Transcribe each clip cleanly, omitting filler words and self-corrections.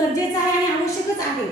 गरजेचं आहे आणि आवश्यकच आहे।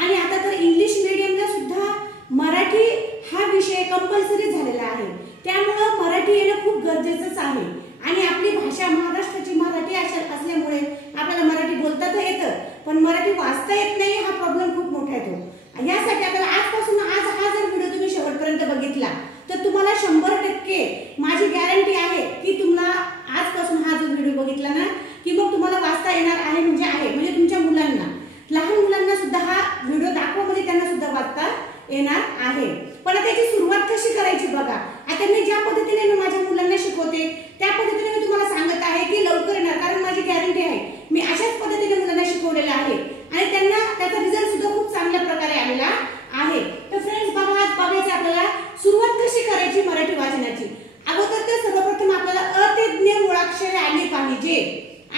आणि आता तर इंग्लिश मीडियमला सुद्धा मराठी हा विषय कंपल्सरी झालेला आहे, त्यामुळे मराठी येणं खूप गरजेचंच आहे। आणि आपली भाषा महाराष्ट्राची मराठी असल्यामुळे आपल्याला मराठी बोलता तर येतं, पण मराठी वाचता येत नाही, हा प्रॉब्लेम खूप मोठा येतो। यासाठी आपल्याला आजपासून आज हा जर व्हिडिओ तुम्ही शेवटपर्यंत बघितला तर तुम्हाला 100% माझी गॅरंटी आहे की तुम्हाला आजपासून हा जो व्हिडिओ बघितला ना की मग तुम्हाला वाचता येणार आहे, म्हणजे तुमच्या मुलांना, लहान मुलांना सुद्धा हा व्हिडिओ दाखवा, म्हणजे त्यांना सुद्धा वाचता येणार आहे। पण त्याची सुरुवात कशी करायची बघा। आता मी ज्या पद्धतीने मी माझ्या मुलांना शिकवते त्या पद्धतीने मी तुम्हाला सांगत आहे की लवकर येणार, कारण माझी गॅरंटी आहे मी अशाच पद्धतीने मुलांना शिकवलेलं आहे आणि त्यांना त्याचा रिझल्ट सुद्धा खूप चांगल्या प्रकारे आलेला आहे। तर फ्रेंड्स बघा, आज बघायचं आपल्याला सुरुवात कशी करायची मराठी वाचनाची। अगोदर तर सर्वप्रथम आपल्याला अ ते ज्ञ मुळाक्षरे आली पाहिजे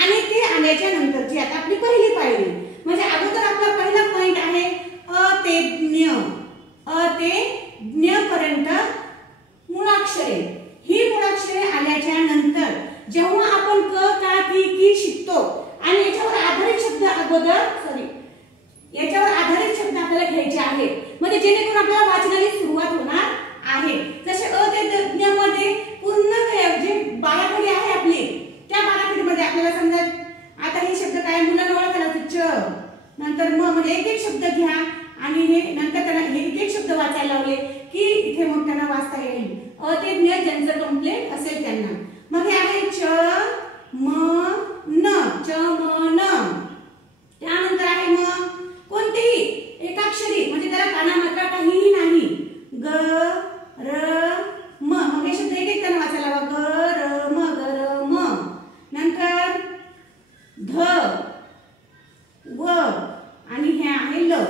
आणि ते आल्याच्या नंतरची आता आपली पहिली पायरी, म्हणजे अगोदर आपला पहिला पॉइंट आहे अ ते ज्ञ, अ ते ज्ञ पर्यंत मुळाक्षरे। ही मुळाक्षरे आल्याच्या नंतर जेव्हा आपण क का की शिकतो आणि याच्यावर आधारित शब्द याच्यावर आधारित शब्द आपल्याला घ्यायचे आहेत, म्हणजे जेणेकरून आपल्याला वाचनाची सुरुवात होणार आहे। जसे अ ते ज्ञ मध्ये पूर्ण जे बाराखडी आहे आपली, त्या बाराखडीमध्ये आपल्याला समजा आता हे शब्द काय मुलांना ओळखायला च, नंतर म म्हणजे एक एक शब्द घ्या आणि हे नंतर त्यांना हे एक एक शब्द वाचायला लावले की इथे मग त्यांना वाचता येईल। अ ते ज्ञ ज्यांचं कंप्लीट असेल त्यांना मग हे आहे च म न, च म न। त्यानंतर आहे म कोणतेही एकाक्षरी, म्हणजे त्याला काना मात्रा काहीही नाही, ग र म, मग हे शब्द एक एक त्यांना वाचायला लावा, ग र म, ग र म। नंतर ध व आणि हे आहे ल,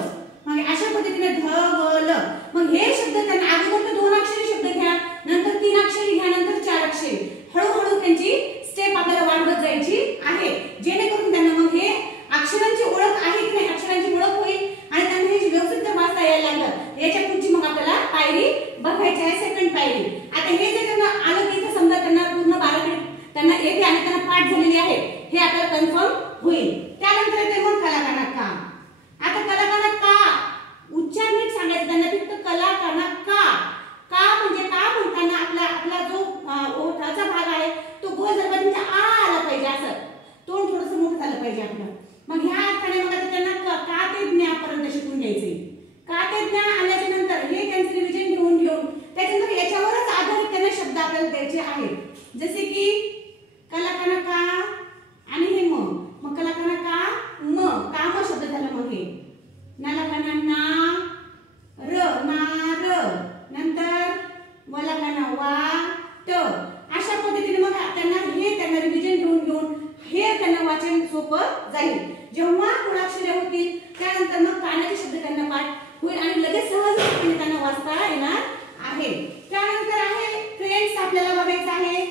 मग अशा पद्धतीने ध व ल। मग हे शब्द त्यांना अगोदर 2 अक्षरी शब्द घ्या, नंतर 3 अक्षरी घ्या, नंतर 4 अक्षरी, हळूहळू त्यांची स्टेप आपल्याला वाढवत जायची आहे, जेणेकरून त्यांना मग हे अक्षरांची ओळख आहे की नाही अक्षरांची ओळख होईल आणि त्यांना हे व्यवस्थित वाचता यायला लागलं। याच्या पुढची मग आपल्याला पायरी बघायची आहे, सेकंड पायरी। आता हे जे त्यांना आलं की इथे समजा त्यांना पूर्ण बाराखडी त्यांना येते आणि त्यांना पाठ झालेली आहे हे आपल्याला कन्फर्म होईल। त्यानंतर येते मग कला काना का। आता कला काना का उच्चार नीट सांगायचं त्यांना, फक्त कला काना का, का म्हणजे का म्हणताना आपला जो ओठाचा भाग आहे तो गोल झाला पाहिजे, आ आला पाहिजे, असं तोंड थोडंसं मोठं झालं पाहिजे आपलं। मग ह्या अर्थाने मग त्यांना का ते ज्ञापर्यंत शिकून घ्यायचे। का ते ज्ञ आल्याच्या नंतर हे त्यांचं रिव्हिजन घेऊन त्याच्यानंतर याच्यावरच आधारित त्यांना शब्द आपल्याला द्यायचे आहेत, जसे की कला काना का आणि हे म, मग कला काना का म, का म शब्द झाला, मग हे नाला काना ना र, ना र, नंतर वला काना वा त। अशा पद्धतीने मग त्यांना रिव्हिजन घेऊन हे त्यांना वाचन सोपं जाईल। जेव्हा मुळाक्षरे होतील त्यानंतर मग कानाचे शब्द त्यांना पाठ होईल आणि लगेच सहजपणे त्यांना वाचता येणार आहे। त्यानंतर आहे फ्रेंड्स आपल्याला बघायचं आहे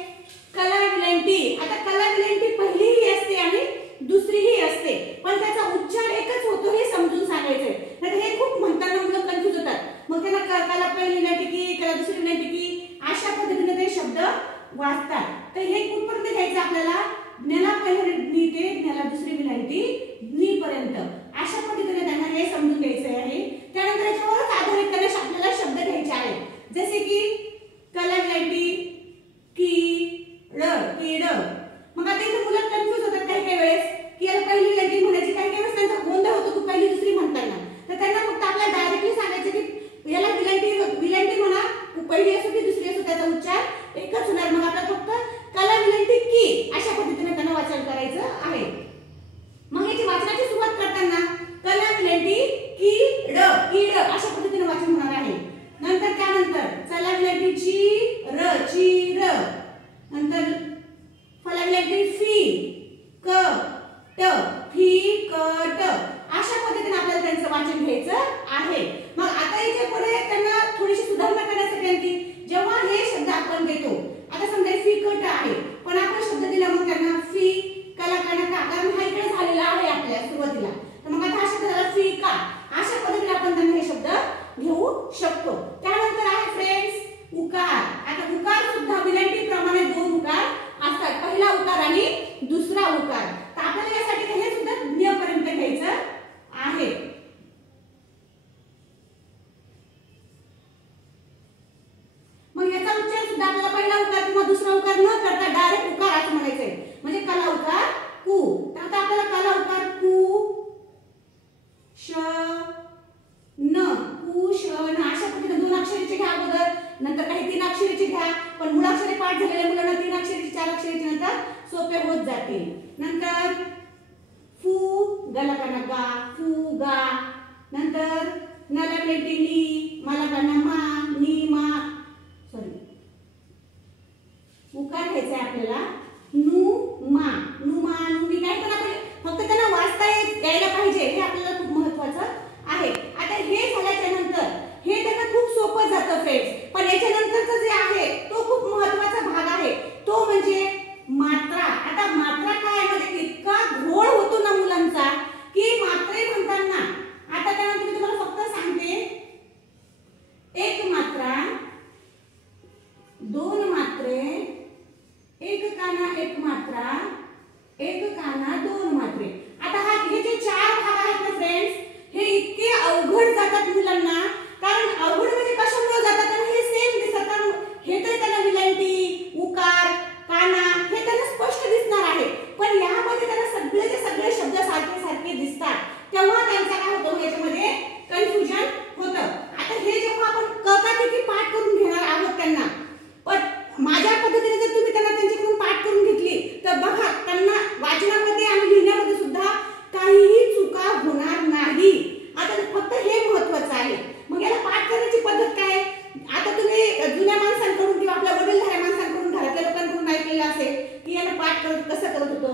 कला विलंटी। आता कला विलंटी पहिलीही असते आणि दुसरीही असते, पण त्याचा उच्चार एकच होतो हे समजून सांगायचंय, नाही हे खूप म्हणताना मुलं कन्फ्यूज होतात, मग त्यांना कला पहिली विलंटी की कला दुसरी विलंटी की अशा पद्धतीने ते शब्द वाचतात। तर हे कुठपर्यंत घ्यायचं आपल्याला, ज्ञाला पहिली नी ते ज्ञाला दुसरी विलंटी नी पर्यंत, अशा पद्धतीने त्यांना हे समजून घ्यायचं आहे। त्यानंतर याच्यावरच आधारित त्यांना आपल्याला शब्द घ्यायचे आहेत, जसे की कला विलंटी कीड, कीड। मग आता इथे मुलं कन्फ्यूज होतात काही वेळेस की याला पहिली विलंटी म्हणायची, काही वेळेस त्यांचा गोंधळ होतो की पहिली दुसरी म्हणताना, तर त्यांना फक्त आपल्याला डायरेक्टली सांगायचं की याला विलंटी म्हणा, पहिली असो की दुसरी असो त्याचा उच्चार एकच होणार। मग आपल्याला फक्त कला विलंटी की अशा पद्धतीने त्यांना वाचन करायचं आहे। मग याची वाचनाची सुरुवात करताना कला विलंटी कीड, कीड अशा पद्धतीने वाचन होणार आहे। नंतर त्यानंतर चला विलंटी ची र, नंतर फला विलंटी फी क ट, फी क ट अशा पद्धतीने आपल्याला त्यांचं वाचन घ्यायचं आहे। मग आता इथे पुढे त्यांना थोडीशी सुधारणा करण्यासाठी जेव्हा हे शब्द आपण देतो, आता समजा फी क ट आहे पण आपण शब्द दिला मग त्यांना फी कला काना का, कारण हा इकडे झालेला आहे आपल्या सुरुवातीला, तर मग आता हा शब्द झाला फी का, अशा पद्धतीने आपण त्यांना हे शब्द घेऊ शकतो। त्यानंतर आहे फ्रेंड्स उकार। आता उकार सुद्धा विलंटी प्रमाणे 2 उकार असतात, पहिला उकार आणि दुसरा उकार। तर आपल्याला यासाठी हे सुद्धा ज्ञ पर्यंत घ्यायचं होत जाते. नंतर फू गला काना गा, फू गा. नंतर नला प्लेटी नी, मला काना मा, नी मा. सॉरी, उकार घ्यायचा आहे आपल्याला. नू मा, नू मा, नू मी. काय पण आपण फक्त त्यांना वाचता यायला पाहिजे, हे आपल्याला खूप महत्त्वाचं आहे. आता हे झाल्याच्या नंतर हे त्यांना खूप सोपं जातं फ्रेंड्स. पण याच्यानंतरचं जे आहे तो खूप महत्त्वाचा भाग आहे, तो म्हणजे मात्रा. आता मात्रा काय मध्ये इतका घोळ होतो ना मुलांचा की मात्रे म्हणताना आता त्यानंतर मी तुम्हाला फक्त सांगते, एक मात्रा, दोन मात्रे, एक काना एक मात्रा, एक काना दोन मात्रे. आता हे जे चार भाग आहेत ना फ्रेंड्स, हे इतके अवघड जातात मुलांना. कारण अवघड म्हणजे कशामुळे जातात, कारण हे सेम दिसतात. कारण हे तर त्यांना विलंटी, उकार, काना हे त्यांना स्पष्ट दिसणार आहे. पण यामध्ये त्यांना सगळे शब्द सारखे सारखे दिसतात. तेव्हा त्यांचा काय होतं, याच्यामध्ये कन्फ्युजन होतं. आता हे जेव्हा आपण क का किती पाठ करून घेणार आहोत त्यांना, पण माझ्या पद्धतीने जर तुम्ही त्यांना त्यांच्याकडून पाठ करून घेतली तर बघा त्यांना वाचनामध्ये आणि लिहिण्यामध्ये सुद्धा काहीही चुका होणार नाही. आता फक्त हे महत्त्वाचं आहे. मग याला पाठ करण्याची पद्धत काय? आता तुम्ही जुन्या माणसांकडून किंवा आपल्या वडीलधाऱ्या माणसांकडून, घरातल्या लोकांकडून ऐकलेलं असेल की याला पाठ कसं करत होतो.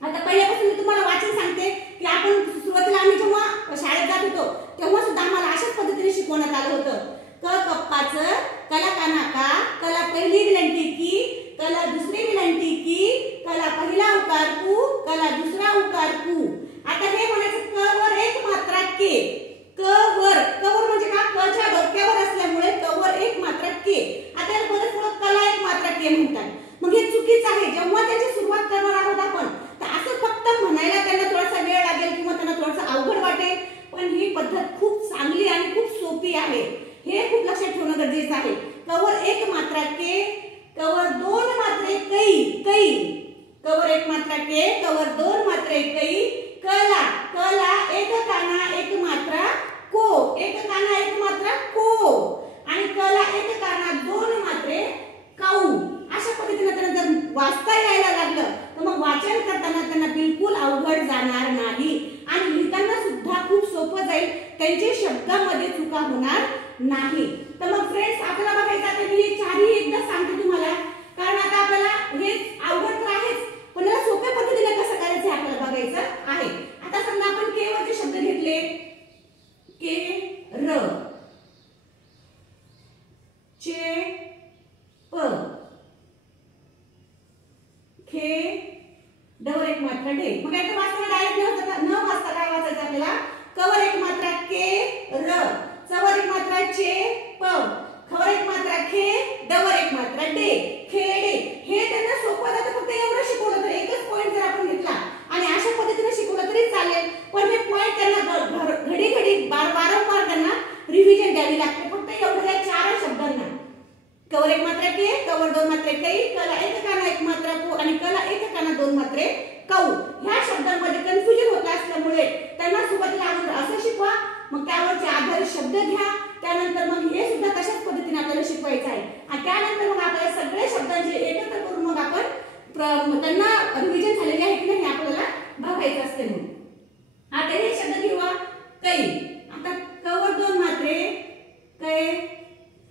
आता पहिल्यापासून मी तुम्हाला वाचन सांगते की आपण सुरुवातीला आम्ही जेव्हा शाळेत जात होतो तेव्हा सुद्धा आम्हाला अशाच पद्धतीने शिकवण्यात आलं होतं. क कप्पाचं, कला काना का, कला पहिली विलंटी की, कला दुसरी विलंटी की, कला पहिला उकार कू, कला दुसरा उकार कू. आता हे म्हणायचं क वर एक मात्रा के. क वर म्हणजे का, क च्या डोक्यावर असल्यामुळे क वर एक मात्रा के. आता याला परत थोडं कला एक मात्रा के म्हणतात. मग हे चुकीचं आहे. जेव्हा त्याची सुरुवात करणार आहोत आपण तर असं फक्त म्हणायला त्यांना थोडासा वेळ लागेल किंवा त्यांना थोडंसं अवघड वाटेल, पण ही पद्धत खूप चांगली आणि खूप सोपी आहे. हे खूप लक्षात ठेवणं गरजेचं आहे. कवर एक मात्रा के, कवर दोन मात्रे कै, कै. कवर एक मात्रा के, कवर दोन मात्रे कै. कला, कला एक काना एक मात्रा को, एक काना एक मात्रा को. आणि कला एक काना दोन मात्रे काऊ. अशा पद्धतीने त्यांना जर वाचता यायला लागलं तर मग वाचन करताना त्यांना बिलकुल अवघड जाणार नाही आणि लिहिताना सुद्धा खूप सोपं जाईल. त्यांचे शब्दामध्ये चुका होणार नाही. तर मग फ्रेंड्स आपल्याला बघायचं आता मी हे चारही एकदा सांगते तुम्हाला, कारण आता आपल्याला हे अवघड तर आहेच, पण याला सोप्या पद्धतीने कसं करायचं हे आपल्याला बघायचं आहे. आता समजा आपण के वरचे शब्द घेतले, के र, चे प, खे डवर एक मात्रा डे. मग याचं वाचताना डायरेक्ट न वाचता काय वाचायचं आपल्याला, कवर एक मात्रा के र, चवर एक मात्रा चे प, खवर एक मात्रा खे, डवर एक मात्रा डे, खेडे. हे त्यांना सोपं जातं. फक्त एवढं शिकवलं तर एकच पॉइंट जर आपण घेतला आणि अशा पद्धतीने शिकवलं तरी चालेल, पण हे पॉइंट त्यांना घडी घडी वारंवार त्यांना रिव्हिजन द्यावी लागते. फक्त एवढं या चार शब्दांना, कवर एक मात्रा के, कवर दोन मात्रे कै, कला एक काना एक मात्रा को आणि कला एक काना दोन मात्रे कौ. ह्या शब्दांमध्ये कन्फ्युजन होत असल्यामुळे त्यांना सुरुवातीला अगोदर असं शिकवा, मग त्यावरचे आधारित शब्द घ्या, त्यानंतर मग हे सुद्धा तशाच पद्धतीने आपल्याला शिकवायचं आहे. आणि त्यानंतर मग आपल्याला सगळे शब्दांचे एकत्र करून मग आपण त्यांना रिव्हिजन झालेले आहे की नाही आपल्याला बघायचं असते. मग आता हे शब्द घेऊया, कै. आता कवर दोन मात्रे कै.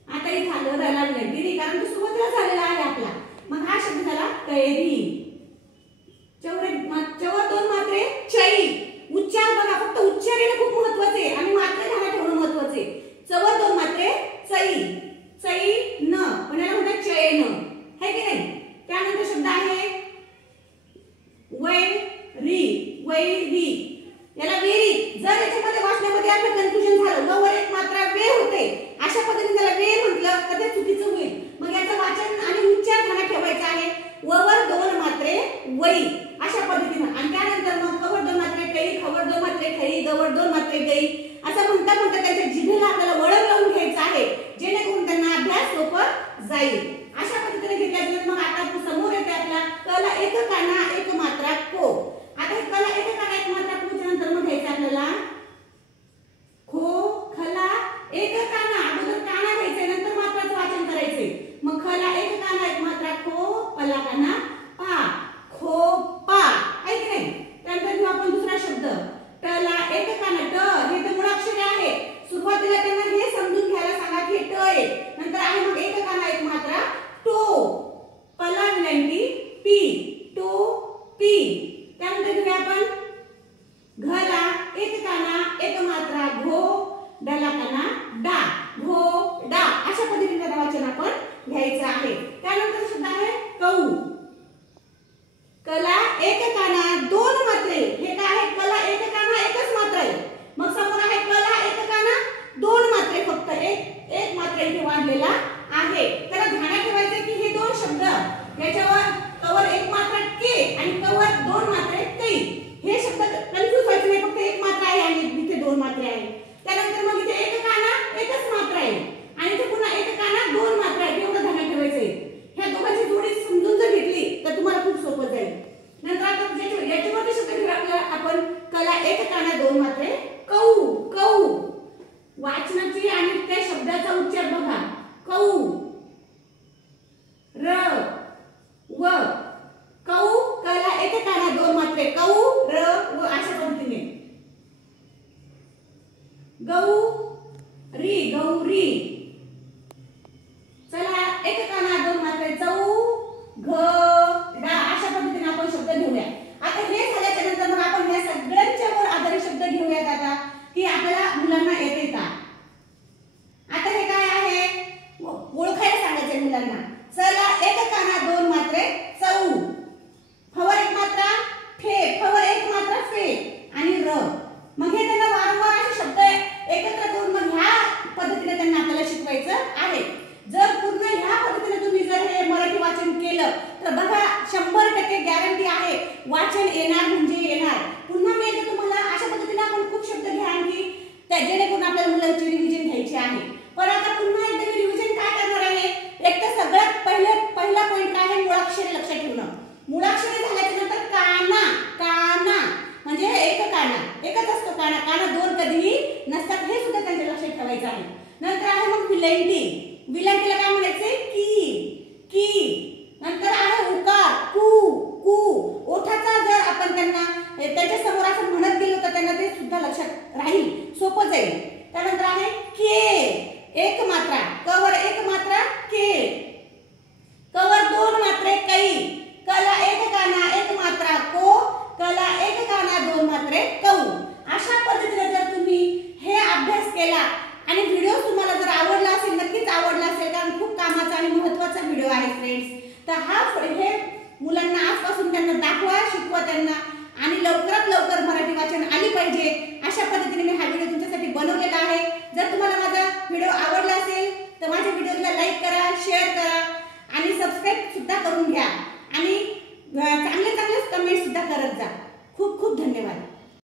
आता हे झालं राहिला विलंटी, कारण तो सुरुवातीला झालेला आहे आपला. मग हा शब्द झाला कैरी. चवर दोन मात्रे चै. उच्चार बघा, फक्त उच्चार येणं खूप महत्त्वाचे आहे आणि मात्रे धारा ठेवणं महत्त्वाचे. चवर दोन मात्रे चै, चै न, पण याला म्हणतात चैन, है की नाही. त्यानंतर शब्द आहे वैरी, वैरी. याला वेरी. जर याच्यामध्ये वाचण्यामध्ये आपलं कन्फ्युजन झालं, व वर एक मात्रा वे होते, अशा पद्धतीने त्याला वे म्हटलं तर ते चुकीचं होईल. मग याचं वाचन आणि उच्चार ध्यानात ठेवायचा आहे. व वर दोन मात्रे वै, अशा पद्धतीने. आणि त्यानंतर मग खवर दोन मात्रे कै, खवर दोन मात्रे खै, गवर दोन मात्रे गै. असं म्हणता म्हणता त्यांच्या जिभेला आपल्याला वळण लावून घ्यायचं आहे, जेणेकरून त्यांना अभ्यास सोपं जाईल. अशा पद्धतीने घेतल्यानंतर मग आता समोर येते आपला कला एक काना एक मात्रा को. आता हे कला एक काना एक मात्रा कोच्या नंतर मग घ्यायचं आपल्याला खो, खला एक काना. अगोदर काना घ्यायचे, नंतर मात्राचं वाचन करायचे. मग खला एक काना एक मात्रा खो, पला काना पा, खो एक मात्रा घो, डला काना डा, घोडा अशा पद्धतीने त्याचं वाचन आपण घ्यायचं आहे. त्यानंतर शब्द आहे कऊ. कला एक काना दोन मात्रे. हे काय आहे? कला एक काना एकच मात्रा आहे. मग समोर आहे कला एक काना दोन मात्रे, फक्त एक मात्रा इथे वाढलेला आहे. त्याला ध्यानात ठेवायचं की हे दोन शब्द याच्यावर कवर एक मात्रा के आणि कवर दोन मात्रे कै. हे शब्द कन्फ्यूज व्हायचे नाही, फक्त एक मात्रा आहे आणि इथे दोन मात्रे आहे. त्यानंतर मग इथे एक काना एकच मात्रा आहे आणि इथे पुन्हा एक काना दोन मात्रा आहे. एवढं ध्यानात ठेवायचंय. ह्या दोघांची जोडी समजून जर घेतली तर तुम्हाला खूप सोपं जाईल. नंतर आता याच्यावरती शब्द घेऊया आपल्याला आपण कला एक काना दोन मात्रे कऊ. कऊ वाचनाची आणि त्या शब्दाचा उच्चार बघा. कऊ र व कऊ, कला एक काना दोन मात्रे कऊ र व अशा पद्धतीने. गौरी गौरी. चला एक काना दोन मात्रे चौ घ डा अशा पद्धतीने आपण शब्द घेऊया. आता हे झाल्याच्या नंतर मग आपण या सगळ्यांच्यावर आधारित शब्द घेऊयात आता की आपल्याला मुलांना येते का. आता हे काय आहे ओळखायला सांगायचे मुलांना. चला एक काना दोन मात्रे चौ, फवर एक मात्रा फे, फवर एक मात्रा फे आणि र. मग हे त्यांना वारंवार असे शब्द एकत्र करून मग ह्या पद्धतीने त्यांना आपल्याला शिकवायचं आहे. जर पूर्ण ह्या पद्धतीने तुम्ही जर हे मराठी वाचन केलं तर बघा 100% गॅरंटी आहे वाचन येणार म्हणजे येणार. पुन्हा मी एकदा तुम्हाला अशा पद्धतीने आपण खूप शब्द घ्या आणखी त्या जेणेकरून आपल्याला मुलांची रिव्हिजन घ्यायची आहे. पण आता पुन्हा एकदा मी रिव्हिजन काय करणार आहे. एक तर सगळ्यात पहिला पॉइंट काय आहे मुळाक्षरे लक्षात ठेवणं. मुळाक्षरे झाल्याच्या नंतर काना. काना म्हणजे एक काना एकच असतो. काना काना दोन कधीही नसतात हे सुद्धा त्यांच्या लक्षात ठेवायचं आहे. नंतर आहे मग विलंटी. विलंटीला काय म्हणायचंय की. की नंतर आहे उकार कु. कु ओठाचा जर आपण त्यांना त्याच्या समोर असं म्हणत गेलो तर त्यांना ते सुद्धा लक्षात राहील, सोपं जाईल. त्यानंतर आहे के एक मात्रा, कवर एक मात्रा के, कवर दोन मात्रे कै, कला एक काना एक मात्रा को, कला एक काना दोन मात्रे कौ. अशा पद्धतीने जर तुम्ही हे अभ्यास केला आणि व्हिडिओ तुम्हाला जर आवडला असेल, नक्कीच आवडला असेल कारण खूप कामाचा आणि महत्त्वाचा व्हिडिओ आहे फ्रेंड्स. तर हे मुलांना आजपासून त्यांना दाखवा, शिकवा त्यांना.